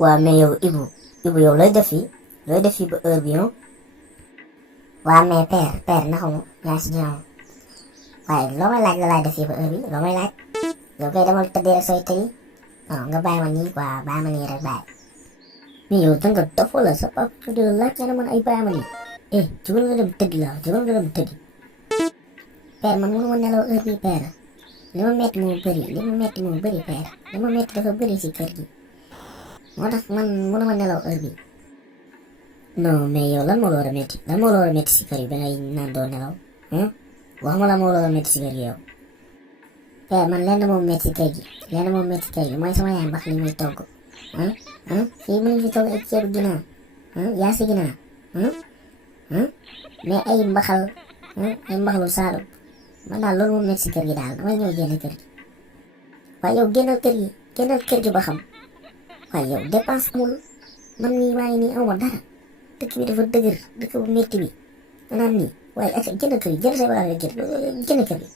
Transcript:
waa mais yow Ibou yow looy def fii ba heure bi yow. waa mais père naxamu yaa si jàmm waaye loo may laaj la laay def fii ba heure bi loo may laaj yow kay demal tëddee rek sooy tëddi non nga bàyyi ma nii quoi bàyyi ma nii rek bàyyi. mais yow danga dof wala sa papa di la laaj nga ne man ay bàyyi ma nii jugal nga dem tëddi la jugal nga dem tëddi. père man mënu ma nelaw heure bi père li ma metti moo bëri père li ma metti dafa bëri si kër gi moo tax man mënu ma nelaw heure bi. non mais yow lan moo la war a metti si kër yi ba ngay naan doo nelaw wax ma la moo la war a metti si kër gi yow. père man lenn moom metti si kër gi mooy sama yaay mbax li muy togg fii mu ngi fi togg ay ceebu ginaar yaa si ginaar mais ay mbaxalu saalum man daal loolu moom metti si kër gi daal damay ñëw génn kër gi. waaye yow génnal kër gi ba xam waaye yow dépense amul man mii maa ngi nii awma dara dëkk bi dafa dëgër dëkk bu metti bi nga naan nii waaye ak génn kër gi jël say bagage nga génn kër gi.